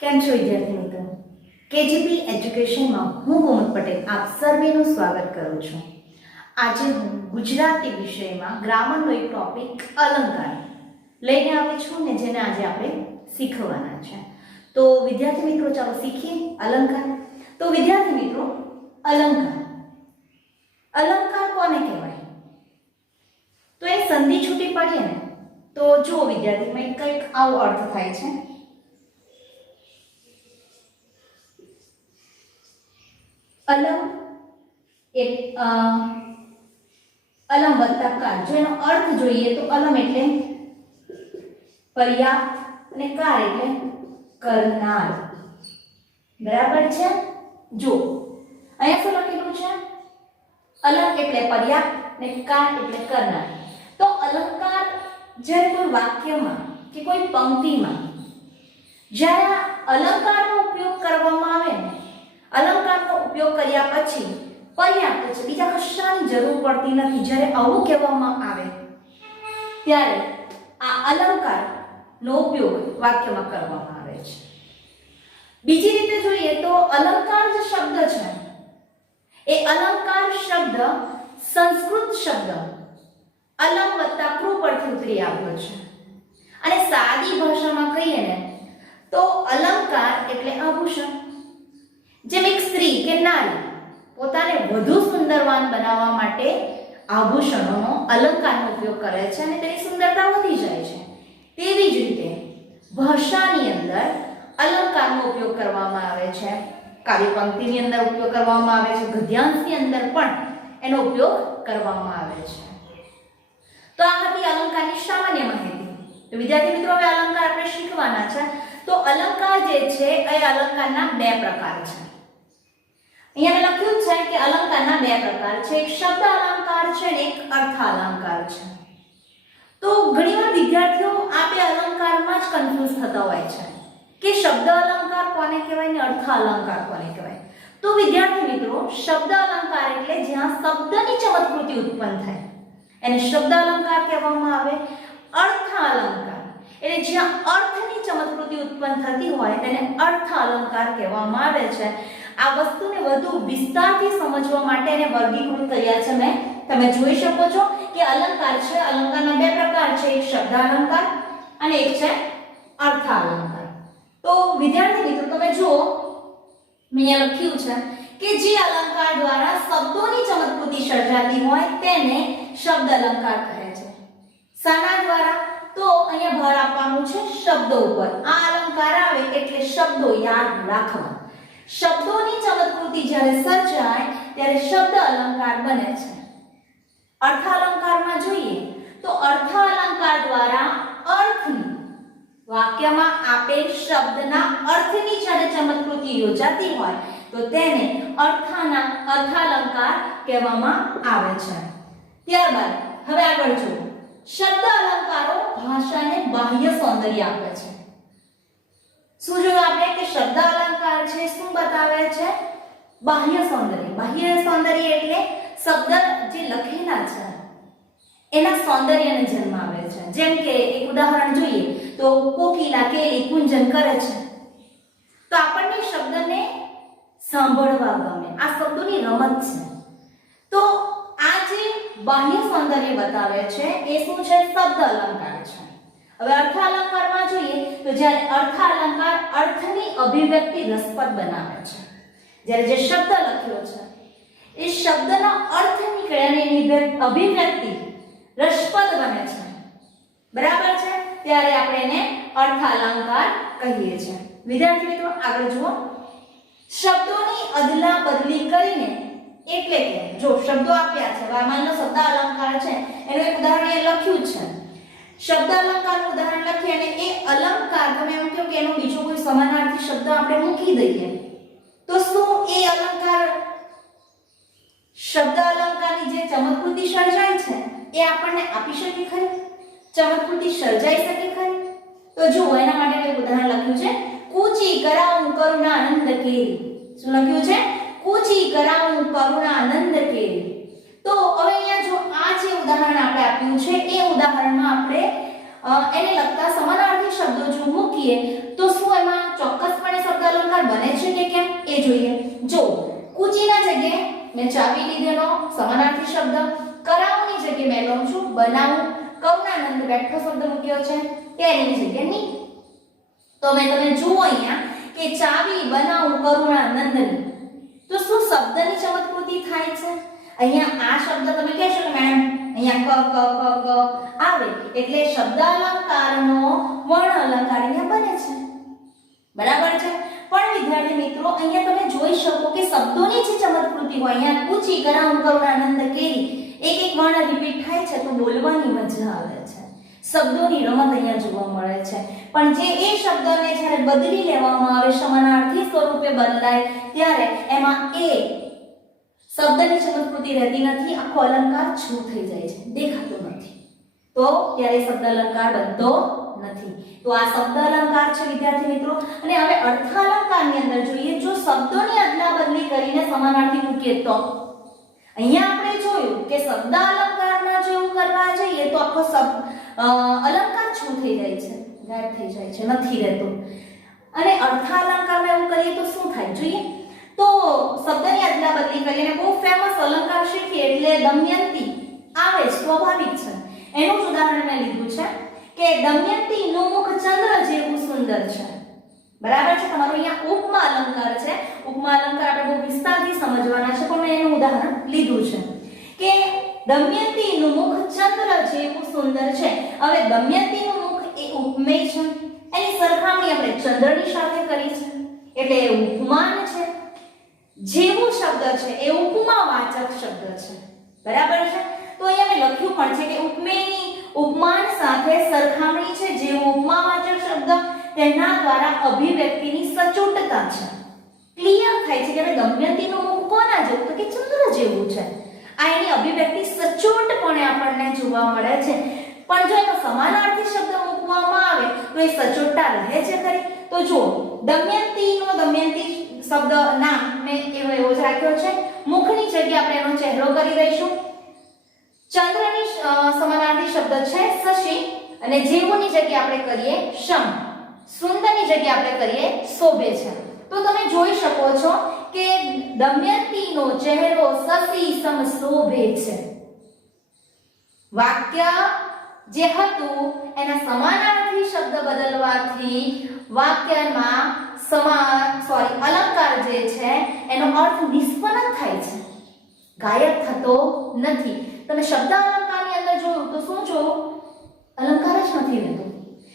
કેમ છો વિદ્યાર્થી મિત્રો? કેજીપી એજ્યુકેશનમાં હું કોમલ પટેલ આપ સર્વેનું સ્વાગત કરું છું. આજે હું ગુજરાતી વિષયમાં ગ્રામરનો એક ટોપિક અલંકાર લઈને આવી છું ને જેને આજે આપણે શીખવાના છે. તો વિદ્યાર્થી મિત્રો ચાલો શીખીએ અલંકાર. તો વિદ્યાર્થી મિત્રો અલંકાર કોને કહેવાય? તો એ સંધિ છૂટી પડીએ ને તો જો વિદ્યાર્થી મિત્રો કંઈક આવો અર્થ થાય છે. અલમ અલમ વત્તા કાર. જો એનો અર્થ જોઈએ તો અલમ એટલે પર્યાપ્ત અને કાર એટલે કરનાર. બરાબર છે? જો અહીંયા શું લખેલું છે? અલમ એટલે પર્યાપ્ત અને કાર એટલે કરનાર. તો અલંકાર જ્યારે કોઈ વાક્યમાં કે કોઈ પંક્તિમાં જ્યારે અલંકારનો ઉપયોગ કરવામાં આવે ને, અલંકારનો ઉપયોગ કર્યા પછી પર્યાપ્ત છે, બીજા કશાની જરૂર પડતી નથી, જ્યારે આવું કહેવામાં આવે ત્યારે આ અલંકારનો ઉપયોગ વાક્યમાં કરવામાં આવે છે. બીજી રીતે જોઈએ તો અલંકાર જે શબ્દ છે એ અલંકાર શબ્દ સંસ્કૃત શબ્દ અલમ વત્તા કૃ પરથી ઉતરી આવ્યો છે. અને સાદી ભાષામાં કહીએ ને તો અલંકાર એટલે આભૂષણ. જેમ એક સ્ત્રી કે નારી પોતાને વધુ સુંદરવાન બનાવવા માટે આભૂષણોનો અલંકારનો ઉપયોગ કરે છે અને તેની સુંદરતા વધી જાય છે, તેવી જ રીતે ભાષાની અંદર અલંકારનો ઉપયોગ કરવામાં આવે છે. કાવ્ય પંક્તિની અંદર ઉપયોગ કરવામાં આવે છે, ગદ્યાંશની અંદર પણ એનો ઉપયોગ કરવામાં આવે છે. તો આ હતી અલંકારની સામાન્ય માહિતી. તો વિદ્યાર્થી મિત્રો હવે અલંકાર આપણે શીખવાના છે. તો અલંકાર જે છે એ અલંકારના બે પ્રકાર છે. અહીંયા મેં લખ્યું છે કે અલંકારના બે પ્રકાર છે, એક શબ્દ અલંકાર છે અને એક અર્થ અલંકાર છે. તો ઘણીવાર વિદ્યાર્થીઓ આ બે અલંકારમાં જ કન્ફ્યુઝ થતા હોય છે કે શબ્દ અલંકાર કોને કહેવાય ને અર્થ અલંકાર કોને કહેવાય. તો વિદ્યાર્થી મિત્રો શબ્દ અલંકાર એટલે જ્યાં શબ્દની ચમત્કૃતિ ઉત્પન્ન થાય એને શબ્દ અલંકાર કહેવામાં આવે. અર્થ અલંકાર એટલે જ્યાં અર્થની ચમત્કૃતિ ઉત્પન્ન થતી હોય તેને અર્થ અલંકાર કહેવામાં આવે છે. આ વસ્તુને વધુ વિસ્તારથી સમજવા માટે એને વર્ગીકૃત કર્યા છે મેં. તમે જોઈ શકો છો કે અલંકાર છે, અલંકારના બે પ્રકાર છે, એક શબ્દ અલંકાર અને એક છે અર્થ અલંકાર. તો વિદ્યાર્થી મિત્રો તમે જુઓ મેં અહીંયા લખ્યું છે કે જે અલંકાર દ્વારા શબ્દોની ચમત્કૃતિ સર્જાતી હોય તેને શબ્દ અલંકાર કહે છે. શાના દ્વારા? તો અહીંયા ભાર આપવાનું છે શબ્દો ઉપર. આ અલંકાર આવે એટલે શબ્દો યાદ રાખવા. શબ્દોની ચમત્કૃતિ જ્યારે સર્જાય ત્યારે શબ્દ અલંકાર બને છે. અર્થ અલંકારમાં જોઈએ તો અર્થ અલંકાર દ્વારા અર્થની વાક્યમાં આપેલ શબ્દના અર્થની જ્યારે ચમત્કૃતિ યોજાતી હોય તો તેને અર્થ અલંકાર કહેવામાં આવે છે. ત્યારબાદ હવે આગળ જુઓ. શબ્દ અલંકારો ભાષાને બાહ્ય સૌંદર્ય આપે છે. શું જોયું આપણે કે શબ્દ અલંકાર છે શું બતાવે છે? બાહ્ય સૌંદર્ય. બાહ્ય સૌંદર્ય એટલે શબ્દ જે લખેલા છે એના સૌંદર્યને જન્મ આવે છે. જેમ કે એક ઉદાહરણ જોઈએ તો કોકિલા કેલી કુંજન કરે છે તો આપણને શબ્દને સાંભળવા ગમે. આ શબ્દોની રમત છે. તો આ જે બાહ્ય સૌંદર્ય બતાવે છે એ શું છે? શબ્દ અલંકાર છે. હવે અર્થ અલંકારમાં જોઈએ તો જ્યારે અર્થ અલંકાર અર્થની અભિવ્યક્તિ રસપ્રદ બનાવે છે. જ્યારે જે શબ્દ લખ્યો છે એ શબ્દનો અર્થ નીકળે અને એની અભિવ્યક્તિ રસપ્રદ બને છે. બરાબર છે? ત્યારે આપણે એને અર્થ અલંકાર કહીએ છીએ. વિદ્યાર્થી મિત્રો આગળ જુઓ. શબ્દોની અદલા બદલી કરીને એટલે કે જો શબ્દો આપ્યા છે, માનો શબ્દ અલંકાર છે એનું એક ઉદાહરણ એ લખ્યું છે. શબ્દ અલંકારનું ઉદાહરણ લખીએ અને એ અલંકાર તમે એમ કહો કે એનો બીજો કોઈ સમાનાર્થી શબ્દ આપણે મૂકી દઈએ તો શું એ અલંકાર શબ્દ અલંકારની જે ચમત્કૃતિ સર્જાય છે એ આપણને આપી શકે ખરી? ચમત્કૃતિ સર્જાઈ શકે ખરી? તો જો એના માટે એક ઉદાહરણ લખ્યું છે. કૂચી કરાઉં કરુણાનંદ કેરી. શું લખ્યું છે? કૂચી કરાઉં કરુણાનંદ કેરી. તો હવે અહીંયા જો આ જે ઉદાહરણ આપણે આપ્યું છે એ ઉદાહરણમાં આપણે એને લગતા સમાનાર્થી શબ્દો જો મૂકીએ તો શું એમાં ચોક્કસપણે જોઈએ. જો કુચીના જગ્યાએ મેં ચાવી લીધેલો સમાનાર્થી શબ્દ, કરાવની જગ્યાએ મેં લઉં છું બનાવું, કરુણાનંદ બેઠો શબ્દ મૂક્યો છે તેની જગ્યાએ ની. તો મેં તમે જુઓ અહીંયા કે ચાવી બનાવું કરુણાનંદની, તો શું શબ્દની ચમત્કૃતિ થાય છે? અહીંયા આ શબ્દ તમે કહેશો કે મેડમ અહીંયા ક ક ક ક આવે એટલે શબ્દ અલંકારનો વર્ણ અલંકાર અહીંયા બને છે. બરાબર છે? પણ વિદ્યાર્થી મિત્રો અહીંયા તમે જોઈ શકો કે શબ્દોની જે ચમત્કૃતિ હોય, અહીંયા કુચી, કરાઉં, કરુણાનંદ, કેરી, એક એક વર્ણ રિપીટ થાય છે તો બોલવાની મજા આવે છે. શબ્દોની રમત અહીંયા જોવા મળે છે. પણ જે એ શબ્દને જ્યારે બદલી લેવામાં આવે, સમાનાર્થી સ્વરૂપે બદલાય ત્યારે એમાં એ શબ્દની ચમત્કૃતિ રહેતી નથી, આખો અલંકાર છૂટ થઈ જાય છે, દેખાતો નથી. તો ત્યારે શબ્દ અલંકાર બનતો નથી. તો આ શબ્દ અલંકાર છે વિદ્યાર્થી મિત્રો. અને હવે અર્થ અલંકારની અંદર જોઈએ, જો શબ્દોની અદલા બદલી કરીને સમાનાર્થી મૂકીએ તો અહીંયા આપણે જોયું કે શબ્દ અલંકારમાં જો એવું કરવા જઈએ તો આખો અલંકાર છૂટ થઈ જાય છે, ગાયબ થઈ જાય છે, નથી રહેતો. અને અર્થ અલંકારમાં એવું કરીએ તો શું થાય જોઈએ. તો શબ્દની અદલા બદલી કરીને બહુ ફેમસ અલંકાર શીખીએ એટલે દમયંતી આવે, સ્વાભાવિક છે. એનું જ ઉદાહરણ મેં લીધું છે કે દમયંતીનું મુખ ચંદ્ર જેવું સુંદર છે. બરાબર છે? તમારો અહીંયા ઉપમા અલંકાર છે. ઉપમા અલંકાર આપણે બહુ વિસ્તારથી સમજવાના છે, પણ મેં એનું ઉદાહરણ લીધું છે કે દમયંતીનું મુખ ચંદ્ર જેવું સુંદર છે. હવે દમયંતીનું મુખ એ ઉપમેય છે, એની સરખામણી આપણે ચંદ્રની સાથે કરી છે એટલે એ ઉપમાન છે. જેવું શબ્દ છે એ ઉપમાવાચક શબ્દ છે. બરાબર છે? તો અહીંયા મેં લખ્યું પણ છે કે ઉપમેયની ઉપમાન સાથે સરખામણી છે. જેવું ઉપમાવાચક શબ્દ તેના દ્વારા અભિવ્યક્તિની સચોટતા છે. ક્લિયર થાય છે કે હવે દમયંતીનું મુખ કોના જેવું, તો કે ચંદ્ર જેવું છે. આ એની અભિવ્યક્તિ સચોટપણે આપણને જોવા મળે છે. પણ જો એનો સમાનાર્થી શબ્દ મૂકવામાં આવે તો એ સચોટતા રહે છે ખરી? તો જુઓ, દમયંતી શબ્દ નામ મેં એવો જ રાખ્યો છે. મુખની જગ્યાએ આપણે એનો ચહેરો કરી દઈશું. ચંદ્રની સમાનાર્થી શબ્દ છે શશી, અને જેવુંની જગ્યાએ આપણે કરીએ શમ. સુંદરની જગ્યાએ આપણે કરીએ શોભે છે. તો તમે જોઈ શકો છો કે દમયંતીનો ચહેરો શશી સમ શોભે છે. વાક્ય જે હતું એના સમાનાર્થી શબ્દ બદલવાથી વાક્યમાં અલંકાર જે છે એનો અર્થ નિષ્પન્ન થાય છે, ગાયબ થતો નથી. તમે શબ્દ અલંકારની અંદર જોયું તો શું જોયું? અલંકાર જ નથી રહેતો.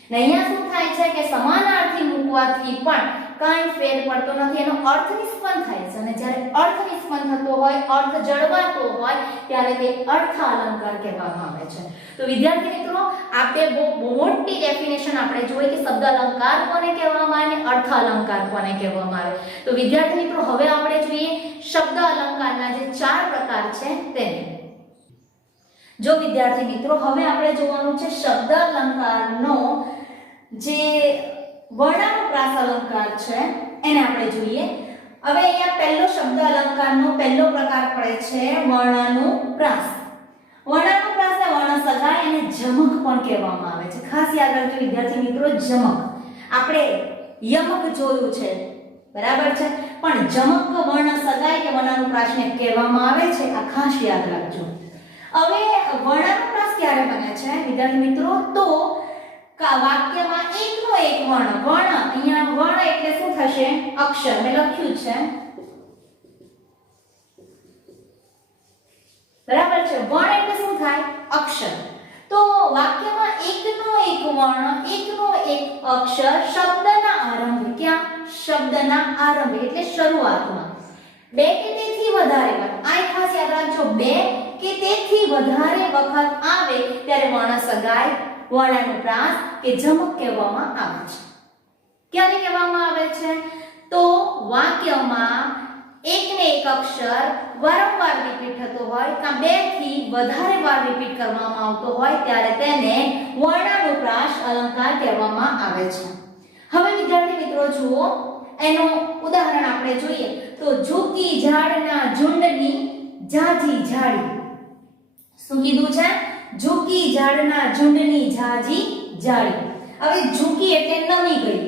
ને અહીંયા શું થાય છે કે સમાનાર્થી મૂકવાથી પણ કાંઈ ફેર પડતો નથી, એનો અર્થ નિષ્પન્ન થાય છે. અને જ્યારે અર્થ નિષ્પન્ન થતો હોય, અર્થ જળવાતો હોય ત્યારે તે અર્થ અલંકાર કહેવામાં આવે છે. તો વિદ્યાર્થી મિત્રો, આપણે બહુ મોટી ડેફિનેશન આપણે જોઈ કે શબ્દ અલંકાર કોને કહેવામાં આવે અને અર્થ અલંકાર કોને કહેવામાં આવે. તો વિદ્યાર્થી મિત્રો, હવે આપણે જોઈએ શબ્દ અલંકારના જે 4 પ્રકાર છે તેને. જો વિદ્યાર્થી મિત્રો, હવે આપણે જોવાનું છે શબ્દ અલંકારનો જે વર્ણાનુપ્રાસ અલંકાર છે એને આપણે જોઈએ. હવે અહીંયા પહેલો શબ્દ અલંકારનો પહેલો પ્રકાર પડે છે વર્ણાનુપ્રાસ. વર્ણાનુપ્રાસને વર્ણ સગાઈ અને જમક પણ કહેવામાં આવે છે. ખાસ યાદ રાખજો વિદ્યાર્થી મિત્રો, જમક. આપણે યમક જોયું છે, બરાબર છે, પણ જમક વર્ણ સગાઈ કે વર્ણાનુપ્રાસને કહેવામાં આવે છે. આ ખાસ યાદ રાખજો. હવે વર્ણાનુપ્રાસ ક્યારે બને છે વિદ્યાર્થી મિત્રો? તો વાક્યમાં એકનો એક વર્ણ, અહીંયા વર્ણ એટલે શું થશે? અક્ષર. મેં લખ્યું છે, બરાબર છે. વર્ણ એટલે શું થાય? અક્ષર. તો વાક્યમાં એકનો એક વર્ણ, એકનો એક અક્ષર શબ્દના આરંભે, ક્યાં? શબ્દના આરંભે એટલે શરૂઆતમાં 2 કે તેથી વધારે વાર, આ ખાસ યાદ રાખજો, 2 કે તેથી વધારે વખત આવે ત્યારે વર્ણ સગાઈ, વર્ણાનુપ્રાસ કે જમક કહેવામાં આવે છે. ક્યારે કહેવામાં આવે છે? તો વાક્યમાં એકને એક અક્ષર વારંવાર રિપીટ થતો હોય, કાં 2 થી વધારે વાર રિપીટ કરવામાં આવતો હોય ત્યારે તેને વર્ણાનુપ્રાસ અલંકાર કહેવામાં આવે છે. હવે વિદ્યાર્થી મિત્રો જુઓ, એનું ઉદાહરણ આપણે જોઈએ તો ઝૂકી ઝાડના ઝુંડની ઝાઝી ઝાડી. શું કીધું છે? ઝૂકી ઝાડના ઝુંડની ઝાઝી ઝાડી. હવે ઝૂકી એટલે નમી ગઈ,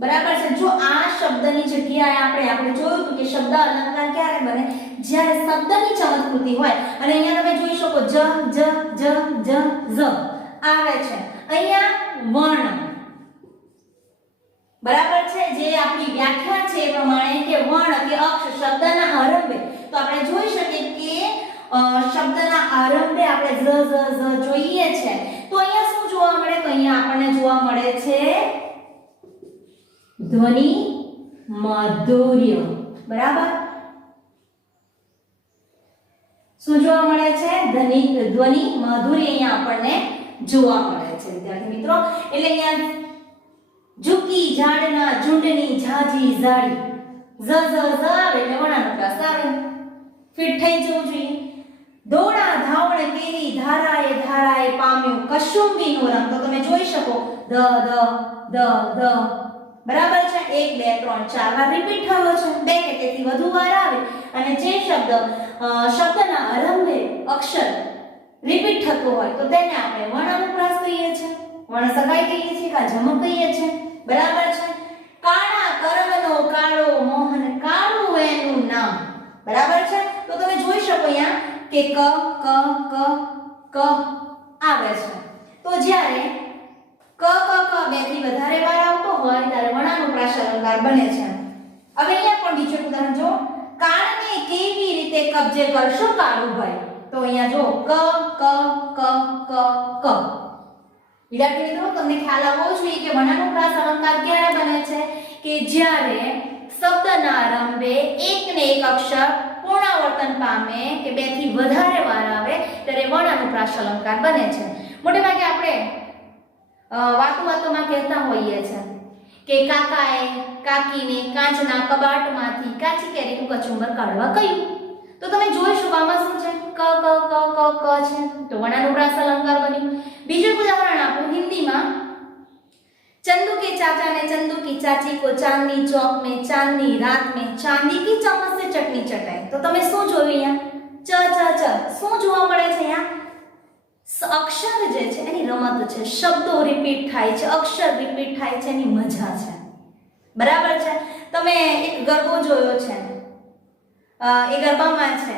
બરાબર છે. જો આ શબ્દ શબ્દની જગ્યાએ આપણે જોયું હતું કે શબ્દ અલંકાર ક્યારે બને, જ્યારે શબ્દની ચમત્કૃતિ હોય. અને અહીંયા તમે જોઈ શકો જ જ જ જ જ આવે છે. અહીંયા વર્ણ, બરાબર છે, જે આપણી વ્યાખ્યા છે એ પ્રમાણે કે વર્ણ કે અક્ષર શબ્દના આરંભે, તો આપણે જોઈ શકીએ કે શબ્દના આરંભે આપણે જ જ જ જોઈએ છે. તો અહીંયા શું જોવા મળે? તો અહીંયા આપણને જોવા મળે છે ધ્વનિ માધુર્ય. બરાબર, શું જોવા મળે છે? ધ્વનિ માધુર્ય અહીંયા આપણને જોવા મળે છે વિદ્યાર્થી મિત્રો. એટલે અહીંયા ઝૂકી ઝાડના ઝુંડની ઝાઝી ઝાડી, ઝ ઝ ઝ આવે એટલે વર્ણાનુપ્રાસ આવે, ફિટ થઈ જવું જોઈએ. દોડા ધાવણ કેરી ધારાએ ધારાએ પામ્યું કશુંબીનો રંગ, તો તમે જોઈ શકો દ દ દ દ, બરાબર છે. 1 2 3 4 વાર રિપીટ થયો છે. બે કે તેથી વધુ વાર આવે અને જે શબ્દના આરંભે અક્ષર રિપીટ થતો હોય તો તેને આપણે વર્ણાનુપ્રાસ કહીએ છીએ, વર્ણસગાઈ કહીએ છીએ, કા જમક કહીએ છીએ. બરાબર છે. કાળા કર્મનો કાળો મોહન કાળું એનું નામ. બરાબર છે. તો તમે જોઈ શકો અહીંયા કે ક ક ક ક આવે છે. તો જ્યારે ક ક ક બે થી વધારે વાર આવતો હોય ત્યારે વર્ણાનુપ્રાસ અલંકાર બને છે. હવે અહીંયા પણ બીજું ઉદાહરણ જો, કાળને કેવી રીતે કબજે કરશો કાળુભાઈ, તો અહીંયા જો ક ક ક ક ક. વિદ્યાર્થી મિત્રો, તમને ખ્યાલ આવવો જોઈએ કે વર્ણાનુપ્રાસ અલંકાર ક્યારે બને છે? કે જ્યારે શબ્દના આરંભે એક ને એક અક્ષર પુનરાવર્તન પામે કે બે થી વધારે વાર આવે ત્યારે વર્ણાનુપ્રાસ અલંકાર બને છે. મોટે ભાગે આપણે વાતોમાં કહેતા હોઈએ છે કે કાકાએ કાકીને કાચના કબાટમાંથી કાચી કેરીનું કચુંબર કાઢવા કહ્યું. તો તમે જોઈ શકો આમાં શું છે? ક ક ક ક ક છે, તો વર્ણાનુપ્રાસ અલંકાર બન્યું. બીજું ઉદાહરણ આપો હિન્દીમાં, चंदू के चाचा ने चंदू की चाची को चांदनी चौक में चांदनी रात में चांदी की चम्मच से चटनी चटाई. तो તમે શું જોયું? અહીંયા ચ ચ ચ શું જોવા મળે છે? અહીંયા અક્ષર જે છે એની રમત છે, શબ્દો રિપીટ થાય છે, અક્ષર રિપીટ થાય છે, એની મજા છે. બરાબર છે. તમે એક ગરબો જોયો છે, એ ગરબામાં છે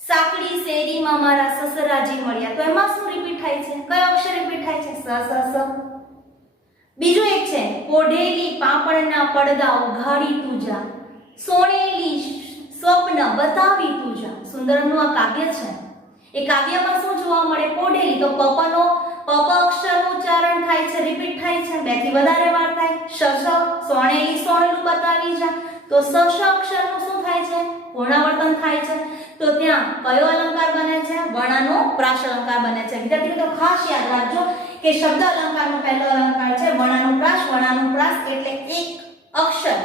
સાંકડી શેરીમાં મારા સસરાજી મળ્યા, તો એમાં શું રિપીટ થાય છે? કયો અક્ષર રિપીટ થાય છે? સ સ સ. બીજું એક છે ઓઢેલી પાપણના પડદા ઉઘાડી તુજા, સોનેલી સ્વપ્ન બતાવી તુજા. સુંદરનું આ કાવ્ય છે. એ કાવ્યમાં શું જોવા મળે? પોઢેલી, તો પપનો પપ અક્ષરનું ઉચ્ચારણ થાય છે, રિપીટ થાય છે, બે થી વધારે વાર થાય. શશ સોનેલી સોનેલું બતાવી જા, તો શશ અક્ષરનું શું થાય છે? પુનરાવર્તન થાય છે. તો ત્યાં કયો અલંકાર બને છે? વર્ણાનુપ્રાસ અલંકાર બને છે. વિદ્યાર્થી મિત્રો, ખાસ યાદ રાખજો કે શબ્દ અલંકારનો પહેલો અલંકાર છે વર્ણાનુપ્રાસ. વર્ણાનુપ્રાસ એટલે એક અક્ષર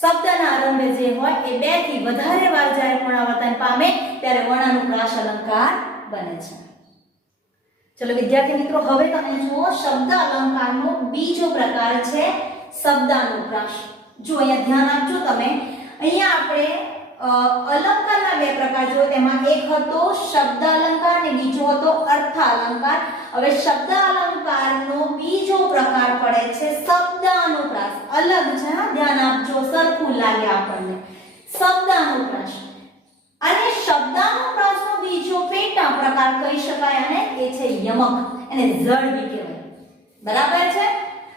શબ્દના આરંભે જે હોય એ બે થી વધારે વાર જ્યારે પુનરાવર્તન પામે ત્યારે વર્ણાનુપ્રાસ અલંકાર બને છે. ચલો વિદ્યાર્થી મિત્રો, હવે તમે જુઓ શબ્દ અલંકારનો બીજો પ્રકાર છે શબ્દાનુપ્રાસ. જો અહીંયા ધ્યાન આપજો તમે. અહીંયા આપણે અલંકારના બે પ્રકાર જો, તેમાં એક હતો શબ્દ અલંકાર અને બીજો હતો અર્થ અલંકાર. હવે શબ્દ અલંકારનો બીજો પ્રકાર પડે છે શબ્દાનુપ્રાસ. અલગ છે, ધ્યાન આપજો, સરખું લાગે આપણને. શબ્દાનુપ્રાસ અને શબ્દાનુપ્રાસનો બીજો પેટા પ્રકાર કહી શકાય અને એ છે યમક, એને જડ બી કહેવાય. બરાબર છે.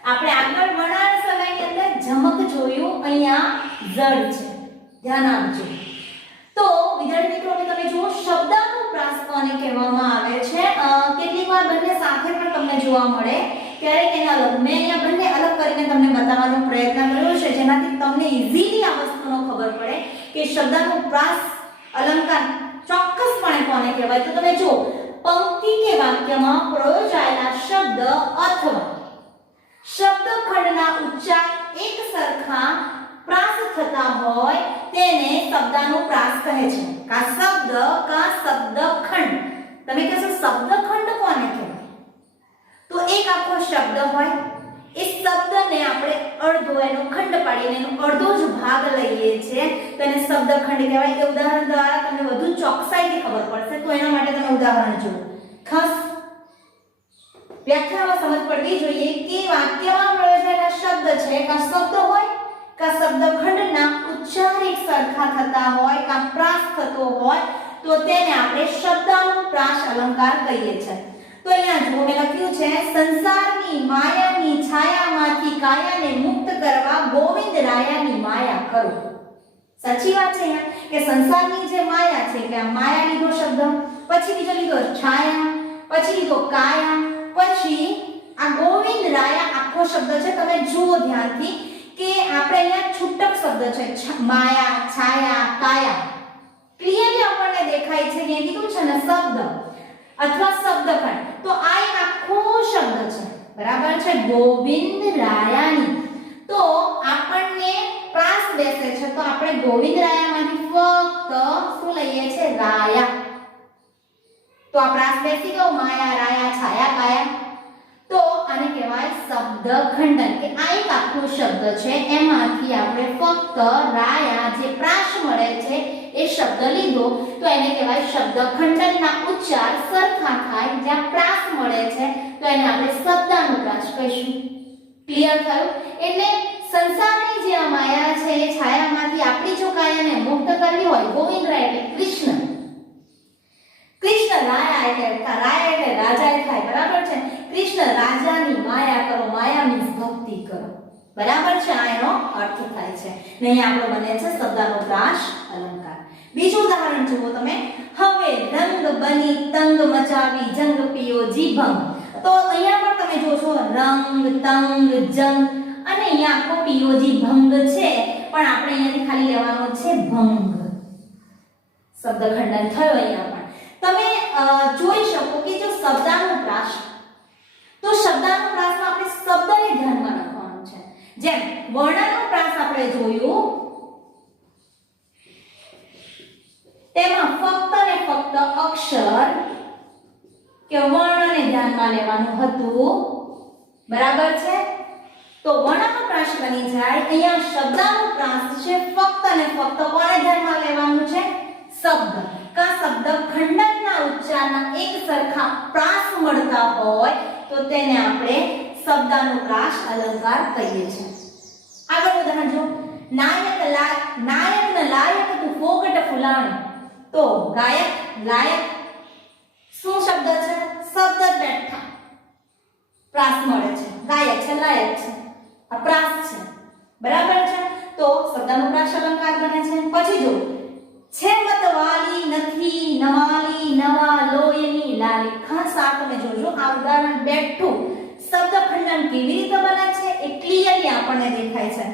આપણે આગળ વર્ણાનુપ્રાસ સમયની અંદર જમક જોયું, અહીંયા જડ છે, ધ્યાન આપજો. તો વિદ્યાર્થી મિત્રો, તમે જુઓ શબ્દાનુપ્રાસ કોને કહેવામાં આવે છે? કેટલીક વાર બંને સાથે પણ તમને જોવા મળે, ક્યારેક એના અલગ. મેં અહીંયા બંને અલગ કરીને તમને બતાવવાનો પ્રયત્ન કર્યો છે જેનાથી તમને ઈઝીલી આ વસ્તુનો ખબર પડે કે શબ્દાનુપ્રાસ અલંકાર ચોક્કસપણે કોને કહેવાય. તો તમે જુઓ, પંક્તિ કે વાક્યમાં પ્રયોજાયેલા શબ્દ અથવા શબ્દખંડના ઉચ્ચાર એક સરખા પ્રાસ થતા હોય તેને શબ્દાનુપ્રાસ કહે છે. કા શબ્દ કા શબ્દખંડ. તમે કહેશો શબ્દખંડ કોને કહેવાય? તો એક આખો શબ્દ હોય, એ શબ્દને આપણે અડધો એનો ખંડ પાડીને એનો અડધો જ ભાગ લઈએ છીએ, તેને શબ્દખંડ કહેવાય. એ ઉદાહરણ દ્વારા તમને વધુ ચોકસાઈથી ખબર પડશે. તો એના માટે તમે ઉદાહરણ જુઓ. ખાસ વ્યાખ્યામાં સમજ પડવી જોઈએ કે વાક્યમાં પ્રયોજાયેલા શબ્દ છે કા શબ્દ હોય કા શબ્દખંડ એક સરખા થતા હોય કા પ્રાસ થતો હોય તો તેને આપણે શબ્દાનુપ્રાસ અલંકાર કહીએ છીએ. તો અહીંયા જો મેં લખ્યું છે સંસારની માયાની છાયામાંથી કાયાને મુક્ત કરવા ગોવિંદ રાયાની માયા કરો. સાચી વાત છે અહીંયા કે સંસારની જે માયા છે કે આ માયા લીધો શબ્દ, પછી બીજો લીધો છાયા, પછી લીધો કાયા, પછી આ ગોવિંદ રાયા આખો શબ્દ છે. તમે જુઓ ધ્યાનથી કે આપણે અહીંયા છૂટક શબ્દ છે માયા, છાયા, કાયા. ક્લિયરલી આપણને દેખાય છે કે કીધું છે ને શબ્દ અથવા શબ્દખંડ. તો આ એક આખો શબ્દ છે, બરાબર છે, ગોવિંદ રાયાની. તો આપણને પ્રાસ બેસે છે તો આપણે ગોવિંદ રાયામાંથી ફક્ત શું લઈએ છે? રાયા. તો આ પ્રાસ બેસી ગયો, માયા, રાયા, છાયા, કાયા. તો આને કહેવાય શબ્દખંડન કે આ એક આખો શબ્દ છે, એમાંથી આપણે ફક્ત રાયા જે પ્રાસ મળે છે એ શબ્દ લીધો તો એને કહેવાય શબ્દખંડનના ઉચ્ચાર સરખા થાય જ્યાં પ્રાસ મળે છે તો એને આપણે શબ્દાનુપ્રાસ કહીશું. ક્લિયર થયું? એટલે સંસારની જે આ માયા છે એ છાયામાંથી આપણી જો કાયાને મુક્ત કરવી હોય, ગોવિંદ રાય એટલે કૃષ્ણ, કૃષ્ણ રાયા એટલે રાજા થાય, બરાબર છે. કૃષ્ણ રાજાની માયા કરો, માયાની ભક્તિ કરો, બરાબર છે. આ એનો અર્થ થાય છે. ને અહીંયા આપણો બને છે શબ્દાનુપ્રાસ અલંકાર. બીજું ઉદાહરણ જુઓ તમે. હવે રંગ બની તંગ મચાવી જંગ પીયો જીભંગ. તો અહીંયા પણ તમે જોશો રંગ, તંગ, જંગ અને અહીંયા આખો પીયોજી ભંગ છે, પણ આપણે અહીંયાથી ખાલી લેવાનો છે ભંગ. શબ્દખંડન થયો અહીંયા પણ. તમે જોઈ શકો કે જો શબ્દાનુપ્રાસ, તો શબ્દાનુપ્રાસમાં આપણે શબ્દને ધ્યાનમાં રાખવાનું છે. જેમ વર્ણાનુપ્રાસ આપણે જોયું તેમાં ફક્ત ને ફક્ત અક્ષર કે વર્ણને ધ્યાનમાં લેવાનું હતું, બરાબર છે. તો વર્ણાનુપ્રાસ બની જાય. અહીંયા શબ્દાનુપ્રાસ છે, ફક્ત ને ફક્ત કોને ધ્યાનમાં લેવાનું છે? શબ્દ કા શબ્દ ખંડનના ઉચ્ચારના એક સરખા પ્રાસ મળતા હોય તો તેને આપણે શબ્દાનુપ્રાસ અલંકાર કહીએ છીએ. આગળ ઉદાહરણ જો. નાયક ન લાયક તું ફોકટ ફુલાણી. તો ગાયક, લાયક શું શબ્દ છે? શબ્દ બેઠા પ્રાસ મળે છે. ગાયક છે, લાયક છે, આ પ્રાસ છે, બરાબર છે. તો શબ્દાનુપ્રાસ અલંકાર બને છે. પછી જો છે મતવાલી નથી નવાલી નવા લોયની લાલી. ખાસ આ તમે જોજો, આ ઉદાહરણ બેઠું શબ્દખંડન કેવી રીતે બને છે એ ક્લિયરલી આપણને દેખાય છે.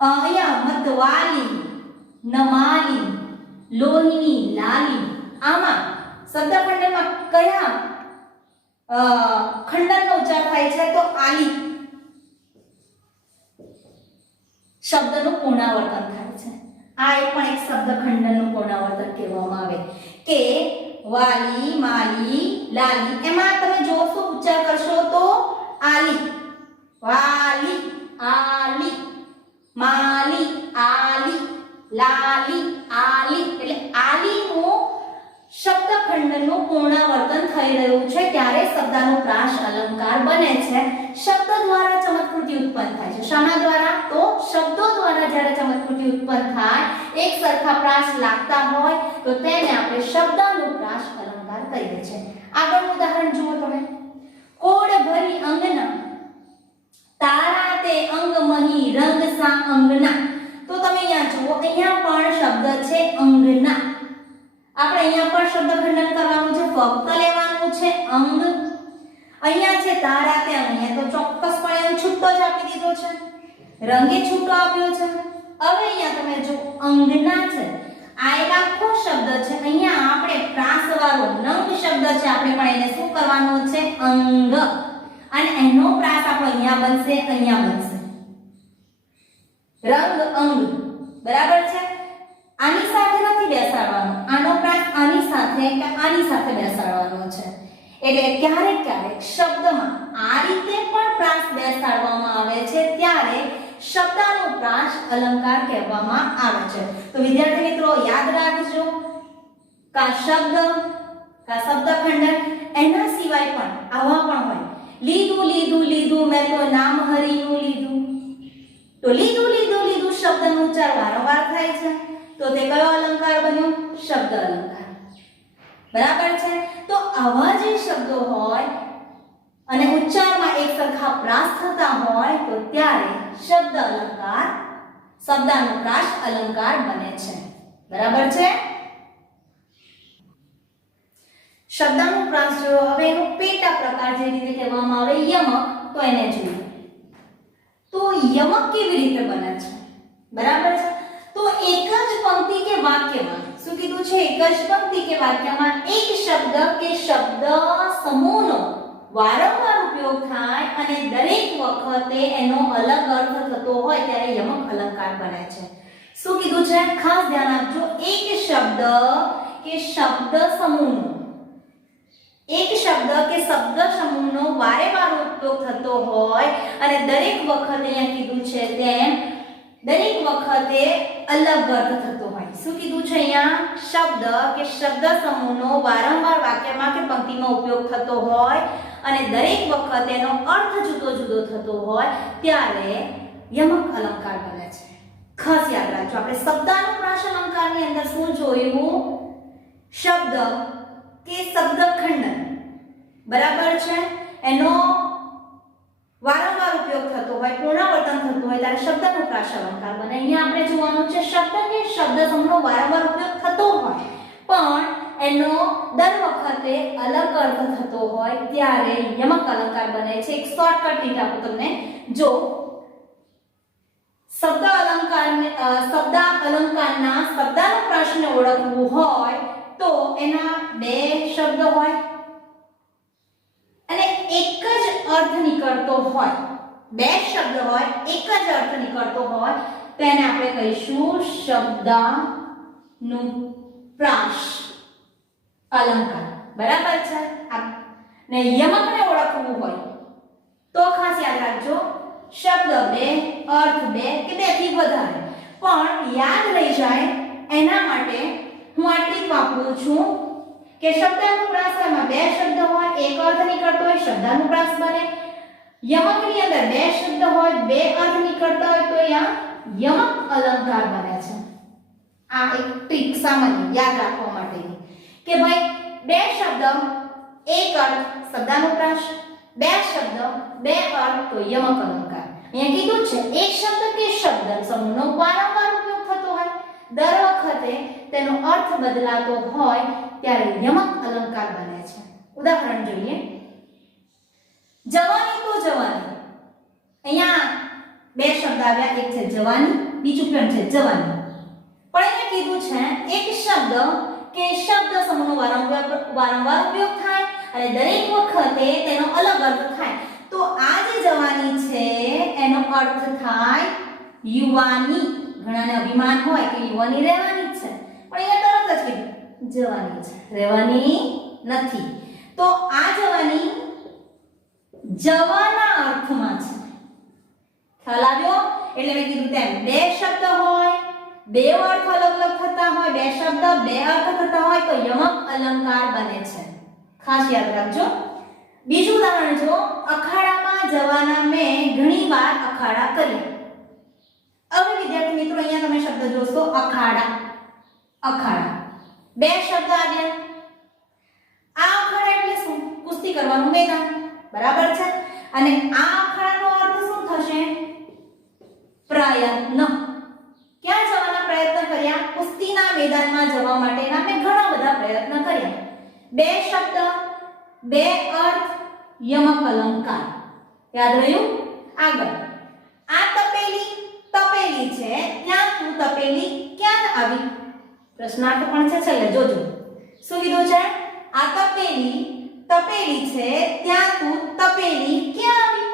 અહીંયા મતવાલી, નમાલી, લોહીની લાલી, આમાં શબ્દખંડનમાં કયા ખંડનનો ઉચ્ચાર થાય છે? તો આલી શબ્દનું પુનરાવર્તન થાય છે. આ એક પણ એક શબ્દખંડનનું પુનરાવર્તન કહેવામાં આવે કે વાલી, માલી, લાલી. એમાં તમે જોશો ઉચ્ચાર કરશો તો આલી, વાલી, આલી, માલી, આલી, લાલી, આલી. એટલે આલીનું શબ્દખંડનનું પુનરાવર્તન થઈ રહ્યું છે ત્યારે શબ્દાનુપ્રાસ અલંકાર બને છે. શબ્દ દ્વારા ચમત્કૃતિ ઉત્પન્ન થાય છે. શાના દ્વારા? તો શબ્દો દ્વારા જ્યારે ચમત્કૃતિ ઉત્પન્ન થાય, એક સરખા પ્રાસ લાગતા હોય તો તેને આપણે શબ્દાનુપ્રાસ અલંકાર કહીએ છીએ. આગળનું ઉદાહરણ જુઓ તમે. કોડ ભરી અંગના તારા તે અંગ મહી રંગ સા અંગના. તો તમે અહીંયા જુઓ, અહીંયા પણ શબ્દ છે અંગના. આપણે અહીંયા પણ શબ્દખંડન કરવાનું છે, ફક્ત લેવાનું છે અંગ. અહીંયા છે તારા તે અંગ, અહીંયા તો ચોક્કસપણે અંગ છૂટો જ આપી દીધો છે, રંગે છૂટો આપ્યો છે. હવે અહીંયા તમે જો અંગના છે, આ એક આખો શબ્દ છે. અહીંયા આપણે પ્રાસ વાળો નંગ શબ્દ છે, આપણે પણ એને શું કરવાનું છે? અંગ. અને એનો પ્રાસ આપણો અહીંયા બનશે, અહીંયા બનશે રંગ, અંગ, બરાબર છે. આની સાથે નથી બેસાડવાનો, આનો પ્રાસ આની સાથે કે આની સાથે બેસાડવાનો છે. એટલે ક્યારેક ક્યારેક શબ્દમાં આ રીતે પણ પ્રાસ બેસાડવામાં આવે છે ત્યારે શબ્દાનુપ્રાસ અલંકાર કહેવામાં આવે છે. તો વિદ્યાર્થી મિત્રો યાદ રાખજો, કા શબ્દ કા શબ્દખંડન, એના સિવાય પણ આવા પણ હોય. લીધું લીધું લીધું મેં તો નામ હરીનું લીધું. તો લીધું લીધું લીધું શબ્દ શબ્દનો ઉચ્ચાર વારંવાર થાય છે તો તે કયો અલંકાર બન્યો? શબ્દ અલંકાર. બરાબર છે. તો આવા જે શબ્દો હોય અને ઉચ્ચારમાં એક સરખા પ્રાસ થતા હોય તો ત્યારે શબ્દ અલંકાર, શબ્દાનુપ્રાસ અલંકાર બને છે. બરાબર છે. શબ્દાનુપ્રાસ જો હવે એનો પેટા પ્રકાર જે રીતે કહેવામાં આવે યમક, તો એને જોઈએ. તો યમક કેવી રીતે બને છે? બરાબર છે. તો એક જ પંક્તિ કે વાક્યમાં શું કીધું છે? એક જ પંક્તિ કે વાક્યમાં એક શબ્દ કે શબ્દ સમૂહનો વારંવાર ઉપયોગ થાય અને દરેક વખતે એનો અલગ અર્થ થતો હોય ત્યારે યમક અલંકાર બને છે. શું કીધું છે? ખાસ ધ્યાન આપજો. એક શબ્દ કે શબ્દ સમૂહનો, એક શબ્દ કે શબ્દ સમૂહનો વારેવાર ઉપયોગ થતો હોય અને દરેક વખતે અહીંયા કીધું છે તેમ દરેક વખતે અલગ અર્થ થતો હોય. શું કીધું છે અહીંયા? શબ્દ કે શબ્દ સમૂહનો વારંવાર વાક્યમાં કે પંક્તિમાં ઉપયોગ થતો હોય અને દરેક વખતે એનો અર્થ જુદો જુદો થતો હોય ત્યારે યમક અલંકાર બને છે. ખાસ યાદ રાખજો. આપણે શબ્દાનુપ્રાસ અલંકારની અંદર શું જોયું? શબ્દ કે શબ્દખંડન, બરાબર છે, એનો વારંવાર ઉપયોગ થતો હોય, પુનરાવર્તન થતું હોય ત્યારે શબ્દાનુપ્રાસ અલંકાર બને. અહીંયા આપણે જોવાનું છે શબ્દ કે શબ્દ સમૂહનો વારંવાર ઉપયોગ થતો હોય પણ એનો દર વખતે અલગ અર્થ થતો હોય ત્યારે યમક અલંકાર બને છે. એક શોર્ટકટ રીત આપું તમને. જો શબ્દ અલંકારના શબ્દાનુપ્રાસને ઓળખવું હોય તો એના બે શબ્દ હોય અને એક જ અર્થ નીકળતો હોય, બે શબ્દ હોય એક જ અર્થ નીકળતો હોય તો એને આપણે કહીશું શબ્દાનુપ્રાસ અલંકાર. બરાબર છે. ને યમકને ઓળખવું હોય તો ખાસ યાદ રાખજો શબ્દ બે, અર્થ બે કે બે થી વધારે પણ યાદ રહી જાય એના માટે હું આટલી વાપરું છું કે શબ્દાનુપ્રાસમાં બે શબ્દ હોય, એક અર્થ નીકળતો હોય, શબ્દાનુપ્રાસ બને. યમકની અંદર બે શબ્દ હોય, બે અર્થ નીકળતા હોય તો અહીંયા યમક અલંકાર બને છે. આ એક ટ્રીક સામાન્ય યાદ રાખવા માટેની કે ભાઈ બે શબ્દ એક અર્થ શબ્દાનુપ્રાસ, બે શબ્દ બે અર્થ તો યમક અલંકાર. અહીંયા કીધું છે એક શબ્દ કે શબ્દ સમૂહનો વારંવાર ઉપયોગ થતો હોય, દર વખતે તેનો અર્થ બદલાતો હોય ત્યારે યમક અલંકાર બને છે. ઉદાહરણ જોઈએ. જવાની તો જવાની. અહીંયા બે શબ્દ આવ્યા, એક છે જવાની, બીજું પણ છે જવાની. પણ અહીંયા કીધું છે એક શબ્દ કે શબ્દ સમૂહનો વારંવાર ઉપયોગ થાય અને દરેક વખતે તેનો અલગ અર્થ થાય. તો આ જે જવાની છે એનો અર્થ થાય યુવાની. ઘણાને અભિમાન હોય કે યુવાની રહેવાની છે પણ અહીંયા તરત જ કીધું જવાની છે, રહેવાની નથી. તો આ જવાની જવાના અર્થમાં છે. ખ્યાલ આવ્યો? એટલે મેં કીધું તેમ બે શબ્દ હોય, બે અર્થ અલગ અલગ થતા હોય, બે શબ્દ બે અર્થ થતા હોય તો યમક અલંકાર બને છે. ખાસ યાદ રાખજો. બીજું ઉદાહરણ જો. અખાડામાં જવાના મેં ઘણીવાર અખાડા કર્યા. હવે વિદ્યાર્થી મિત્રો અહીંયા તમે શબ્દ જોશો અખાડા, અખાડા. બે શબ્દ આવ્યા. આ અખાડા એટલે શું? કુસ્તી કરવાનું મેદાન. બરાબર છે. અને આ અખાડાનો અર્થ શું થશે? પ્રયત્ન. ક્યાં જવાના પ્રયત્ન કર્યા? કુસ્તીના મેદાનમાં જવા માટેના મેં ઘણા બધા પ્રયત્ન કર્યા. બે શબ્દ બે અર્થ યમક અલંકાર. યાદ રહ્યું? આગળ. આ તપેલી તપેલી છે ત્યાં તું તપેલી ક્યાં આવી? પ્રશ્નાર્થ પણ છે, છેલ્લે જોજો. શું કીધું છે? આ તપેલી તપેલી છે ત્યાં તું તપેલી ક્યાં આવી?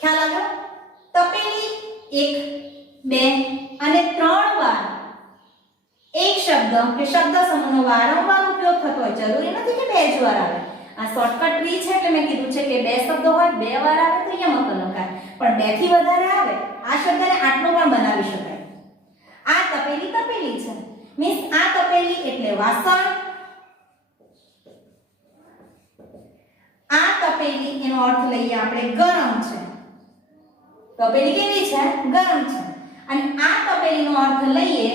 ખ્યાલ આવ્યો? તપેલી એક, બે અને ત્રણ વાર એક શબ્દ કે શબ્દ સમૂહનો વારંવાર ઉપયોગ થતો હોય. જરૂરી નથી કે બે જ વાર આવે. આ શોર્ટકટ ટ્રી છે એટલે મેં કીધું છે કે બે શબ્દો હોય, બે વાર આવે તો યમક અલંકાર. પણ બે થી વધારે આવે આ શબ્દને આટલો પણ બનાવી શકાય. આ તપેલી તપેલી છે મીન્સ આ તપેલી એટલે વાસણ. આ તપેલી એનો અર્થ લઈએ આપણે ગરમ છે. તપેલી કેવી છે? ગરમ છે. અને આ તપેલીનો અર્થ લઈએ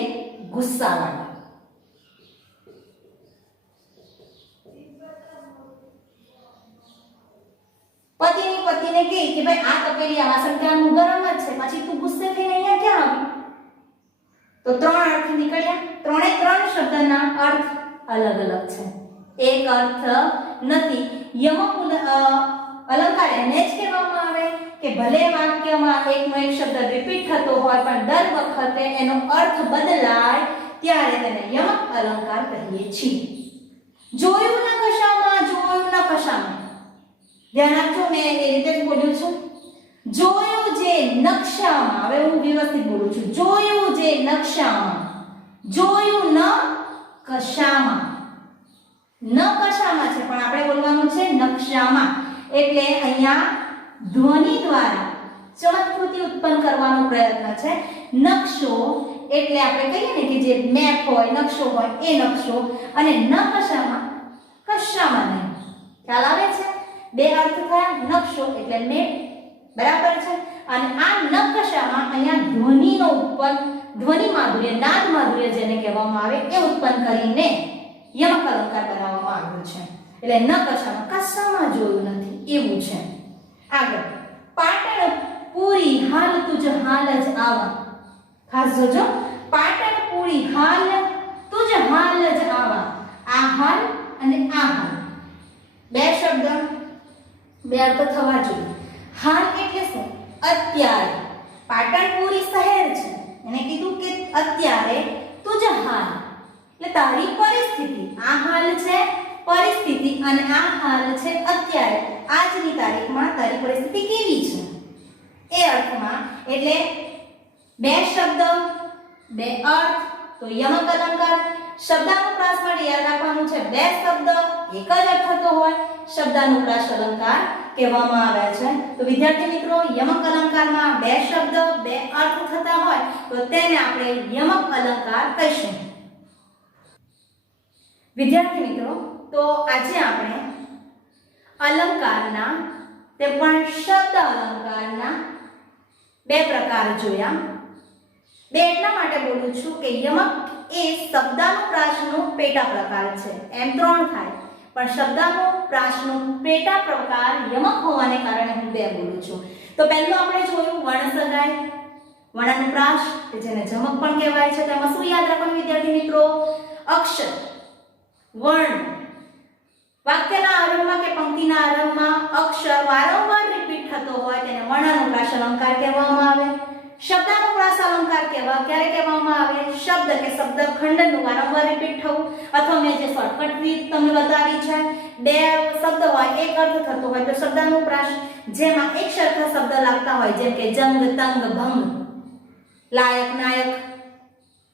ગુસ્સાવાળો. પતિની પતિને કહે કે ભાઈ આ તપેલી આ વાસણ ક્યાંનું ગરમ જ છે, પછી તું ગુસ્સે થઈને અહીંયા ક્યાં આવી? તો ત્રણ અર્થ નીકળ્યા. ત્રણ શબ્દના અર્થ અલગ અલગ છે. એક અર્થ નથી. યમક અલંકાર એને જ કહેવામાં આવે કે ભલે વાક્યમાં એકનો એક શબ્દ રિપીટ થતો હોય પણ દર વખતે એનો અર્થ બદલાય ત્યારે તેને યમક અલંકાર કહીએ છીએ. જોયું ન કશામાં, જોયું ન કશામાં. ધ્યાન આપજો, મેં એ રીતે જ બોલ્યું છું. જોયું જે નકશામાં, હવે હું વ્યવસ્થિત બોલું છું. જોયું જે નકશામાં, જોયું ન કશામાં. ન કશામાં છે પણ આપણે બોલવાનું છે નકશામાં. એટલે અહીંયા ધ્વનિ દ્વારા ચમત્કૃતિ ઉત્પન્ન કરવાનો પ્રયત્ન છે. નકશો એટલે આપણે કહીએ ને કે જે મેપ હોય, નકશો હોય, એ નકશો. અને ન કશામાં, કશામાં નહીં. ખ્યાલ આવે છે? બે અર્થ થયા. નકશો એટલે મેપ, બરાબર છે. અને આ નકશામાં અહીંયા ધ્વનિનો ઉત્પન્ન, ધ્વનિ માધુર્ય, નાદ માધુર્ય જેને કહેવામાં આવે એ ઉત્પન્ન કરીને યમક અલંકાર બનાવવામાં આવ્યો છે. એટલે ન કશામાં, કશામાં જોયું નથી એવું છે. આગળ, પાટણ પૂરી હાલ તુજ હાલ જ આવા. ખાસ જોજો, પાટણ પૂરી હાલ તુજ હાલ જ આવા. આ હાલ અને આ હાલ બે શબ્દ, બે અર્થ થવા જોઈએ. હાલ એટલે શું? અત્યારે. પાટણપુરી શહેર છે, એને કીધું કે અત્યારે તુજ હાલ એટલે તારી પરિસ્થિતિ. આ હાલ છે પરિસ્થિતિ અને આ હાલ છે અત્યારે, આજની તારીખમાં તારી પરિસ્થિતિ કેવી છે એ અર્થમાં. એટલે બે શબ્દ, બે અર્થ, તો યમક અલંકાર. શબ્દાનુપ્રાસ માટે યાદ રાખવાનું છે, બે શબ્દ એક જ અર્થ થતો હોય શબ્દાનુપ્રાસ અલંકાર કહેવામાં આવે છે. તો વિદ્યાર્થી મિત્રો, યમક અલંકારમાં બે શબ્દ, બે અર્થ થતા હોય તો તેને આપણે યમક અલંકાર કહીશું. વિદ્યાર્થી મિત્રો, તો આજે આપણે અલંકારના, તે પણ શબ્દ અલંકારના બે પ્રકાર જોયા. બે એટલા માટે બોલું છું કે યમક એ શબ્દાનુપ્રાસનો પેટા પ્રકાર છે. એમ ત્રણ થાય પણ શબ્દાનુપ્રાસનો પેટા પ્રકાર યમક હોવાને કારણે હું બે બોલું છું. તો પહેલું આપણે જોયું વર્ણસગાઈ, વર્ણાનુપ્રાસ જેને જમક પણ કહેવાય છે. તેમાં શું યાદ રાખવાનું વિદ્યાર્થી મિત્રો? અક્ષર, વર્ણ. વાક્યના આરંભમાં કે પંક્તિના આરંભમાં અક્ષર વારંવાર રિપીટ થતો હોય તેને વર્ણાનુપ્રાસ અલંકાર કહેવામાં આવે. શબ્દાનુપ્રાસ અલંકાર ક્યારે કહેવામાં આવે? શબ્દ કે શબ્દ ખંડનું વારંવાર રિપીટ થવું, અથવા મેં જે શોર્ટકટ રીત તમને બતાવી છે, બે શબ્દ હોય એક અર્થ થતો હોય તો શબ્દાનુપ્રાસ. જેમાં એક સરખા શબ્દ લાગતા હોય, જેમ કે જંગ, તંગ, ભંગ, લાયક, નાયક,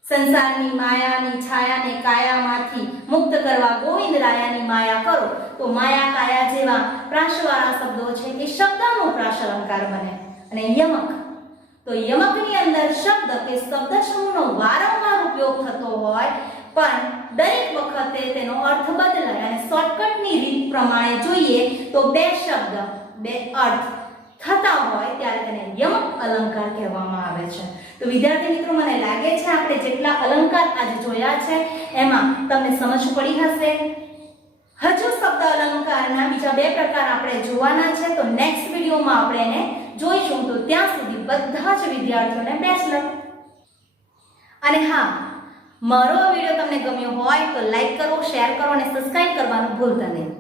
સંસારની માયાની છાયાને કાયામાંથી મુક્ત કરવા ગોવિંદ રાયાની માયા કરો. તો માયા, કાયા જેવા પ્રાસવાળા શબ્દો છે એ શબ્દાનુપ્રાસ અલંકાર બને. અને યમક, તો યમકની અંદર શબ્દ કે શબ્દ સમૂહનો વારંવાર ઉપયોગ થતો હોય પણ દરેક વખતે તેનો અર્થ બદલાય. અને શોર્ટકટની રીત પ્રમાણે જોઈએ તો બે શબ્દ, બે અર્થ થતા હોય ત્યારે તેને યમક અલંકાર કહેવામાં આવે છે. તો વિદ્યાર્થી મિત્રો, મને લાગે છે આપણે જેટલા અલંકાર આજે જોયા છે એમાં તમને સમજ પડી હશે. હજુ શબ્દ અલંકારના બીજા બે પ્રકાર આપણે જોવાના છે, તો નેક્સ્ટ વિડીયોમાં આપણે એને જોઈશું. તો ત્યાં સુધી બધા જ વિદ્યાર્થીઓને બેસ્ટ લક. અને હા, મારો આ વિડીયો તમને ગમ્યો હોય તો લાઈક કરો, શેર કરો અને સબસ્ક્રાઇબ કરવાનું ભૂલતા નહીં.